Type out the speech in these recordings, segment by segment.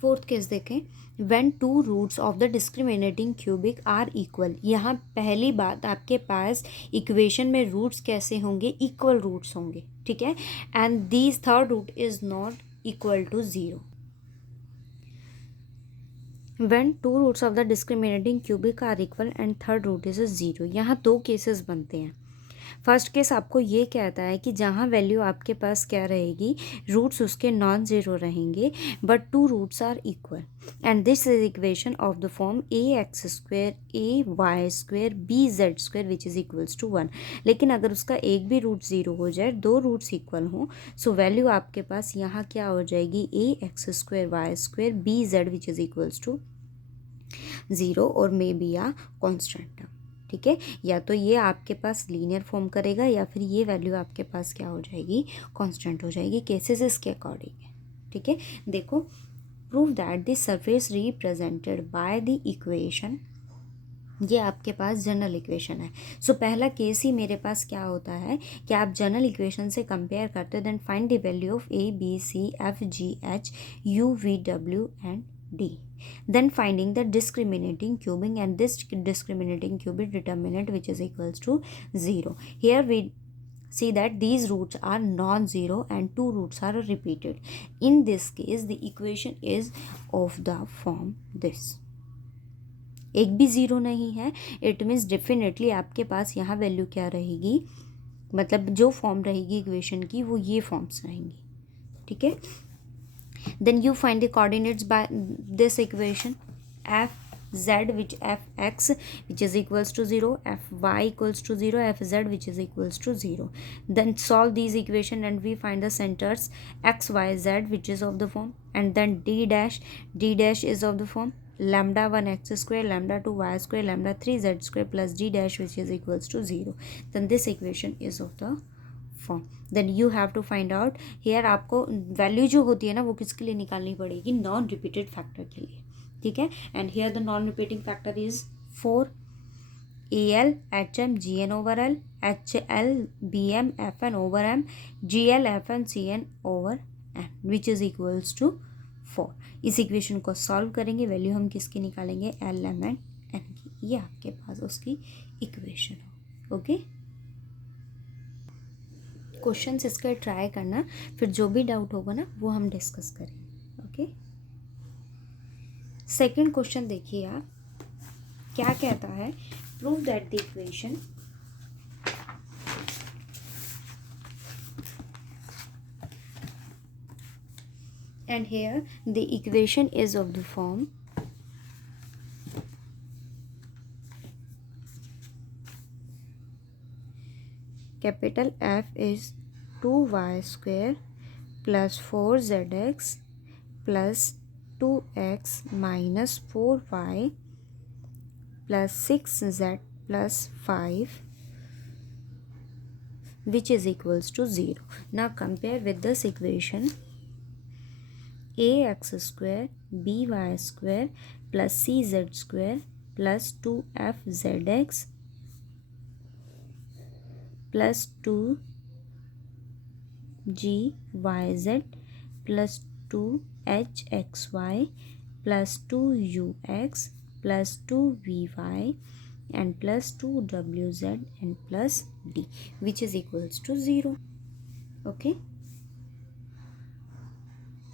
Fourth case देखें, when two roots of the discriminating cubic are equal. यहाँ पहली बात, आपके पास इक्वेशन में रूट्स कैसे होंगे, इक्वल रूट्स होंगे, ठीक है, and these third root is not equal to zero. When two roots of the discriminating cubic are equal and third root is a zero। यहाँ दो केसेस बनते हैं। फर्स्ट केस आपको ये कहता है कि जहाँ वैल्यू आपके पास क्या रहेगी, रूट्स उसके नॉन ज़ीरो रहेंगे, but two roots are equal, and this is equation of the form A x square A Y square B Z square which is equals to one. लेकिन अगर उसका एक भी रूट ज़ीरो हो जाए, दो रूट्स इक्वल हों, सो वैल्यू आपके पास यहाँ क्या हो जाएगी, a x square y square B z which is equals to zero और मे बी आ कॉन्स्टेंट। ठीक है, या तो ये आपके पास लीनियर फॉर्म करेगा या फिर ये वैल्यू आपके पास क्या हो जाएगी, कांस्टेंट हो जाएगी। केसेस इसके अकॉर्डिंग है। ठीक है, देखो, prove that the surface represented by the equation, ये आपके पास जनरल इक्वेशन है। सो पहला केस ही मेरे पास क्या होता है कि आप जनरल इक्वेशन से कंपेयर करते, then find the value of A B C F G H U V W and D, then finding the discriminating cubing and this discriminating cubic determinant which is equals to 0. Here we see that these roots are non-zero and two roots are repeated. In this case the equation is of the form this, एक भी zero नहीं है, it means definitely आपके पास यहाँ value क्या रहेगी, मतलब जो फॉर्म रहेगी इक्वेशन की वो ये फॉर्म्स रहेंगी। ठीक है, then you find the coordinates by this equation, f z which f x which is equals to 0, f y equals to 0, f z which is equals to 0. Then solve these equation and we find the centers x y z which is of the form, and then d dash is of the form lambda 1 x square lambda 2 y square lambda 3 z square plus d dash which is equals to 0. Then this equation is of the form. Then you have to find out, here आपको value जो होती है ना वो किसके लिए निकालनी पड़ेगी, नॉन रिपीटेड फैक्टर के लिए। ठीक है, and here the non repeating factor is 4 A L H M G N over L H L B M F N over M G L F N C N over N which is equals to 4। इस equation को solve करेंगे, value हम किसकी निकालेंगे, L M N N की। ये आपके पास उसकी इक्वेशन हो। ओके, क्वेश्चंस इसका ट्राई करना, फिर जो भी डाउट होगा ना वो हम डिस्कस करेंगे। ओके, सेकंड क्वेश्चन देखिए आप, क्या कहता है, prove that the equation and here the equation is of the form capital F is 2y square plus 4zx plus 2x minus 4y plus 6z plus 5 which is equals to 0. Now compare with this equation, ax square by square plus cz square plus 2fzx plus 2gyz plus 2hxy plus 2ux plus 2vy and plus 2wz and plus d which is equals to 0. Okay,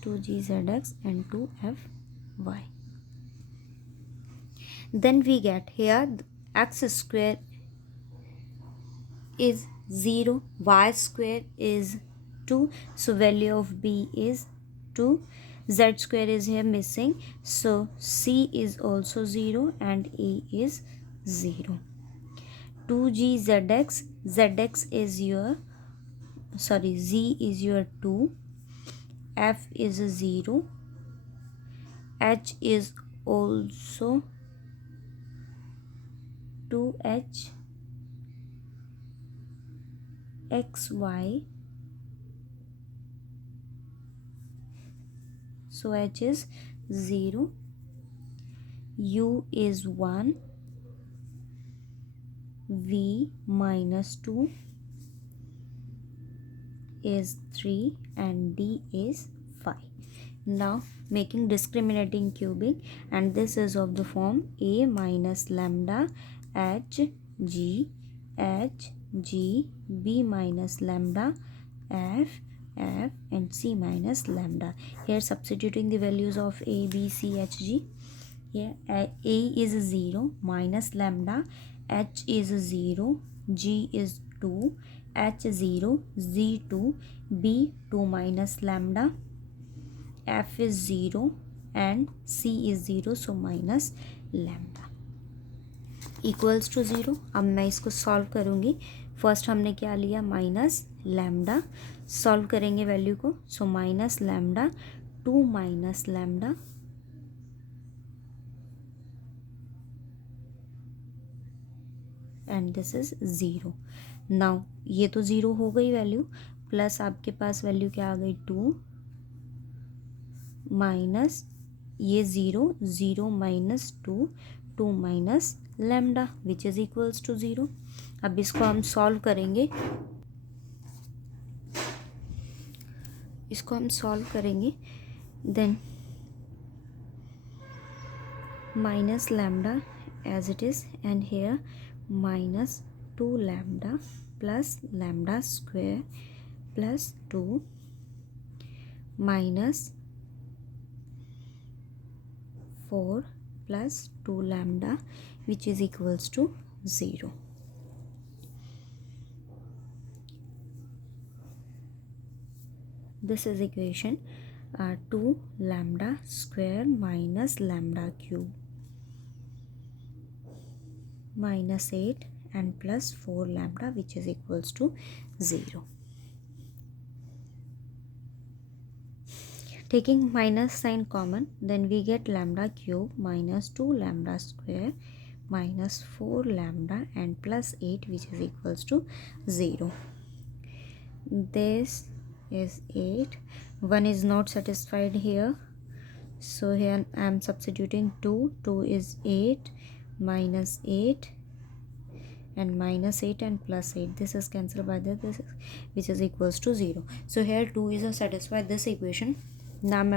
2gzx and 2fy. Then we get here x square is 0, y square is 2, so value of b is 2, z square is here missing, so c is also 0 and a is 0. 2gzx, zx is your, sorry, z is your 2, f is a 0, h is also 2h, xy, so h is 0, u is 1, v minus 2 is 3 and d is 5. Now making discriminating cubic, and this is of the form a minus lambda h g b minus lambda f and c minus lambda. Here substituting the values of a b c h g. Here a is 0 minus lambda, h is 0, g is 2, h 0, z 2, b 2 minus lambda, f is 0 and c is 0, so minus lambda equals to 0. अब मैं इसको solve करूँगी. First हमने क्या लिया, minus lambda. Solve करेंगे value को, so minus lambda 2 minus lambda and this is 0. Now ये तो 0 हो गई वैल्यू, प्लस आपके पास वैल्यू क्या आ गई 2 माइनस ये 0 0 minus 2 2 minus lambda which is equals to 0. अब इसको हम सॉल्व करेंगे, then minus lambda as it is and here minus 2 lambda plus lambda square plus 2 minus 4 plus 2 lambda which is equals to 0. This is equation 2 lambda square minus lambda cube minus 8 and plus 4 lambda which is equals to 0. Taking minus sign common, then we get lambda cube minus 2 lambda square minus 4 lambda and plus 8 which is equals to 0. This is 8. 1 is not satisfied here, so here I am substituting 2. 2 is 8 minus 8 and minus 8 and plus 8. This is cancelled by this which is equals to 0. So here 2 is satisfied this equation. Now I'm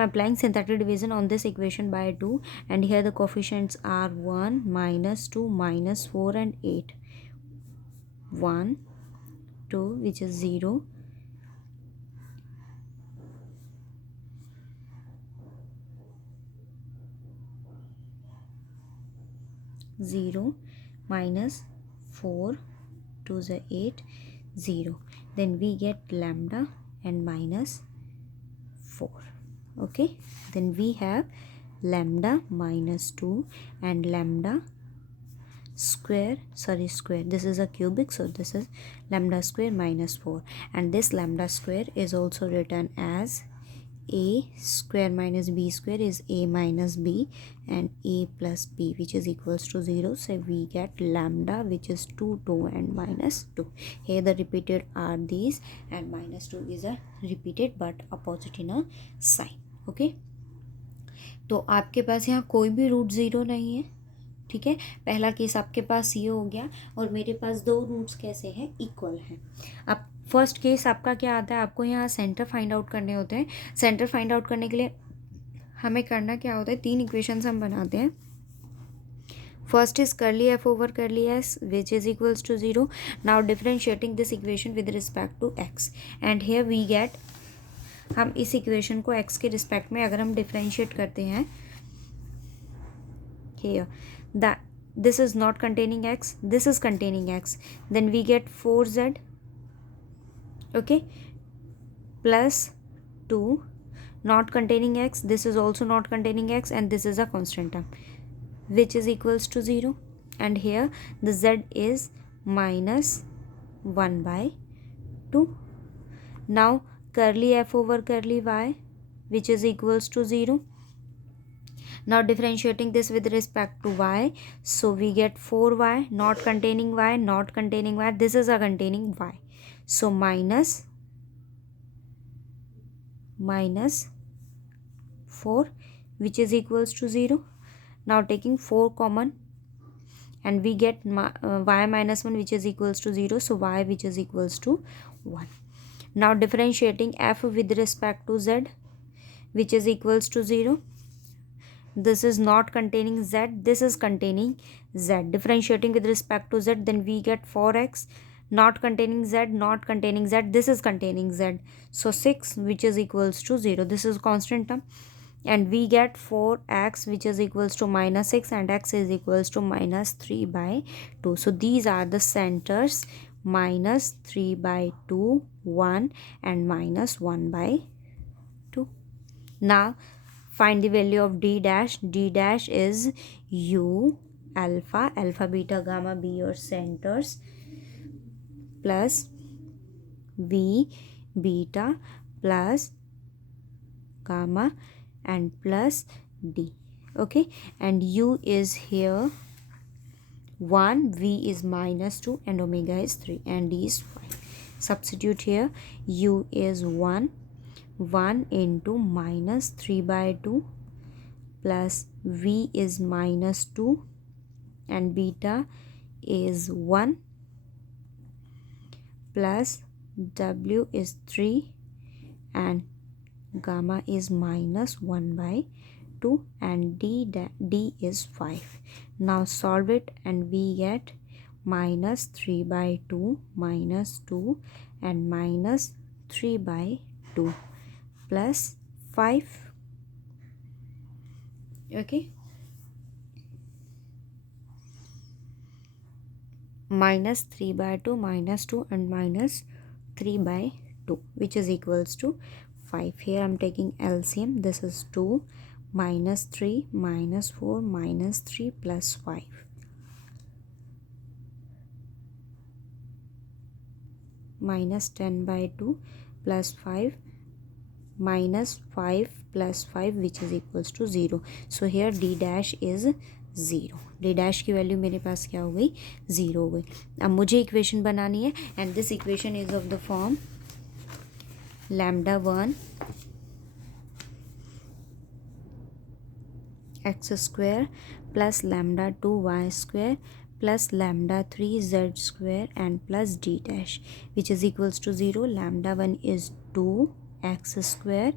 applying synthetic division on this equation by 2, and here the coefficients are 1 minus 2 minus 4 and 8. 1 2 which is 0, 0 minus 4 2 is 8 0. Then we get lambda and minus 4. Okay, then we have lambda minus 2 and lambda square, this is a cubic, so this is lambda square minus 4, and this lambda square is also written as a square minus b square is a minus b and a plus b which is equals to 0. So we get lambda which is 2 2 and minus 2. Here the repeated are these and minus 2 is a repeated but opposite in a sign. Okay, तो आपके पास यहाँ कोई भी root 0 नहीं है. ठीक है, पहला केस आपके पास ये हो गया और मेरे पास दो रूट्स कैसे हैं, इक्वल हैं. अब फर्स्ट केस आपका क्या आता है, आपको यहाँ सेंटर फाइंड आउट करने होते हैं. सेंटर फाइंड आउट करने के लिए हमें करना क्या होता है, 3 इक्वेशंस हम बनाते हैं. First is curly F over curly S which is equals to 0. Now differentiating this equation with respect to X and here we get, हम इस इक्वेशन को एक्स के रिस्पेक्ट में अगर हम डिफरेंशिएट करते हैं, here that this is not containing x, this is containing x, then we get 4z, okay, plus 2 not containing x, this is also not containing x, and this is a constant term which is equals to 0, and here the z is minus 1 by 2. Now curly f over curly y which is equals to 0. Now differentiating this with respect to y, so we get 4y not containing y, not containing y, this is a containing y, so minus 4 which is equals to 0. Now taking 4 common and we get y minus 1 which is equals to 0, so y which is equals to 1. Now differentiating f with respect to z, which is equals to 0. This is not containing z, this is containing z. Differentiating with respect to z, then we get 4x, not containing z, not containing z, this is containing z. So 6, which is equals to 0. This is constant term. And we get 4x, which is equals to minus 6, and x is equals to minus 3 by 2. So these are the centers, minus 3 by 2, 1, and minus 1 by 2. Now find the value of d dash. D dash is u, alpha, alpha, beta, gamma be your centers, plus v, beta, plus gamma, and plus d. Okay, and u is here 1, v is minus 2, and omega is 3, and d is 5. Substitute here. U is 1 into minus 3 by 2, plus v is minus 2, and beta is 1, plus w is 3, and gamma is minus 1 by 2, and d is 5. Now solve it, and we get minus 3 by 2, minus 2, and minus 3 by 2, plus 5. Okay, minus 3 by 2, minus 2, and minus 3 by 2, which is equals to 5. Here I am taking LCM. This is 2 minus 3 minus 4 minus 3 plus 5. Minus 10 by 2 plus 5 minus 5 plus 5, which is equals to 0. So here d dash is 0. d dash की value मेरे पास क्या हो गई? 0 हो गई. अब मुझे equation बनानी है, and this equation is of the form lambda 1 x square plus lambda 2 y square plus lambda 3 z square and plus d dash, which is equals to 0. Lambda 1 is 2 x square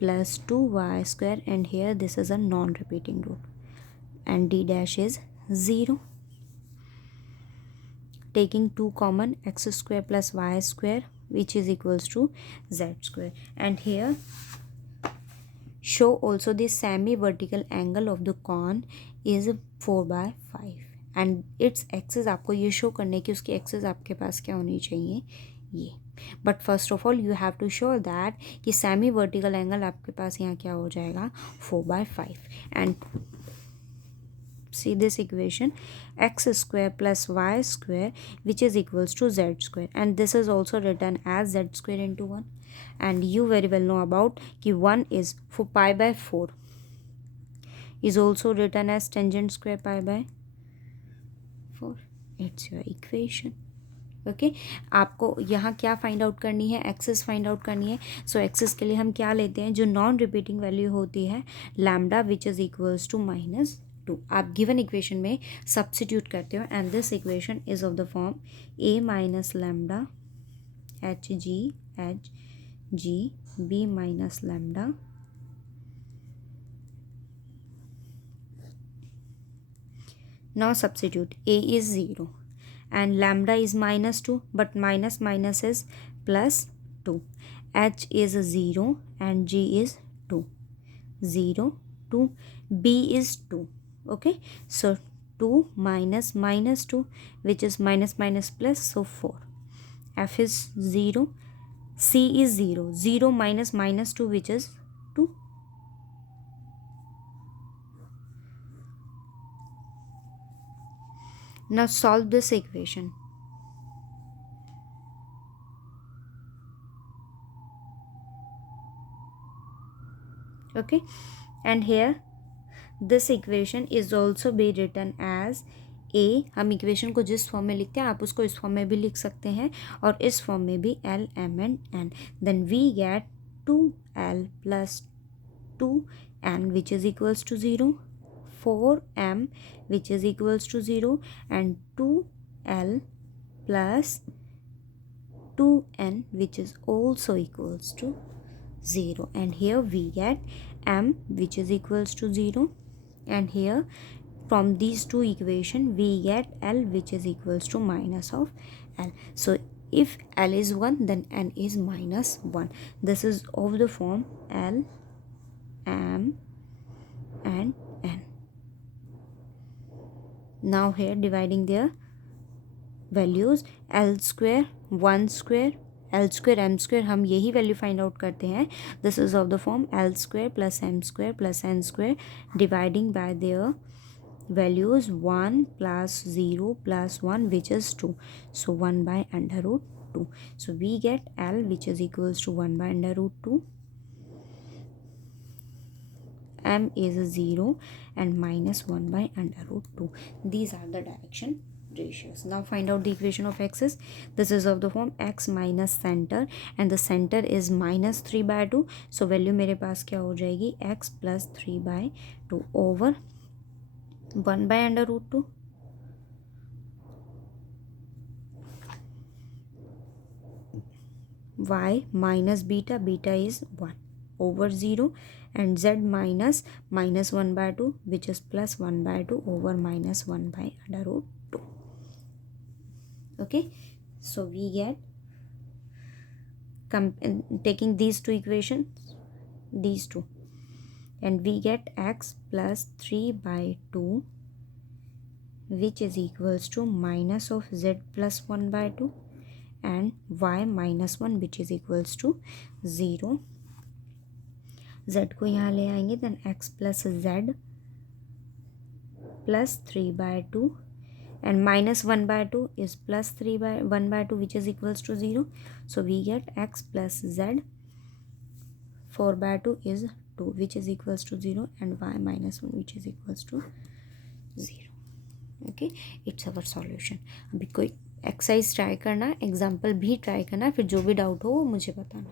plus 2 y square, and here this is a non-repeating root, and d dash is 0. Taking 2 common, x square plus y square, which is equals to z square, and here show also the semi-vertical angle of the cone is 4 by 5, and its axis आपको ये show करने की उसकी axis आपके पास क्या होनी चाहिए, ये. But first of all you have to show that कि सेमी वर्टिकल एंगल आपके पास यहाँ क्या हो जाएगा, 4 by 5. And see this equation, x square plus y square, which is equals to z square, and this is also written as z square into 1, and you very well know about कि 1 is for pi by 4 is also written as tangent square pi by 4. It's your equation. Okay आपको यहाँ क्या find out करनी है, axis find out करनी है. सो axis के लिए हम क्या लेते हैं, जो नॉन रिपीटिंग वैल्यू होती है lambda, which is equals to -2. आप गिवन इक्वेशन में सब्स्टिट्यूट करते हो, and this equation is of the form a minus lambda h g b minus lambda now substitute. A is 0 and lambda is -2, but minus minus is +2. H is 0 and G is 2. 0 2, B is 2. Okay, so 2 minus -2, which is minus minus plus, so 4. F is 0. C is 0. 0 minus -2, which is 2. Now solve this equation. Okay, and here this equation is also be written as a. हम equation को जिस form में लिखते हैं आप उसको इस form में भी लिख सकते हैं, और इस फॉर्म में भी L M and N. Then we get 2L plus 2N, which is equals to 0. 4M, which is equals to 0, and 2L plus 2n which is also equals to 0, and here we get m which is equals to 0, and here from these two equation we get L which is equals to minus of L. So if L is 1 then n is minus 1. This is of the form L, M and n. Now here dividing their values, L square 1 square L square m square, हम यही value find out करते हैं. This is of the form L square plus m square plus n square dividing by their values 1 plus 0 plus 1 which is 2. So 1 by under root 2. So we get L which is equals to 1 by under root 2. M is 0 and minus 1 by under root 2. These are the direction ratios. Now find out the equation of axis. This is of the form x minus center and the center is minus 3 by 2. So value मेरे पास क्या हो जाएगी, x plus 3 by 2 over 1 by under root 2. Y minus beta, beta is 1 over 0, and z minus 1 by 2 which is plus 1 by 2 over minus 1 by under root 2. Okay, so we get taking these two equations, these two, and we get x plus 3 by 2 which is equals to minus of z plus 1 by 2 and y minus 1 which is equals to 0. z को यहाँ ले आएंगे, then x plus z plus 3 by 2 and minus 1 by 2 is plus 3 by 1 by 2 which is equals to 0. So we get x plus z 4 by 2 is 2 which is equals to 0 and y minus 1 which is equals to 0. Okay, it's our solution. अभी कोई exercise try करना, example भी try करना, फिर जो भी doubt हो वो मुझे बताना.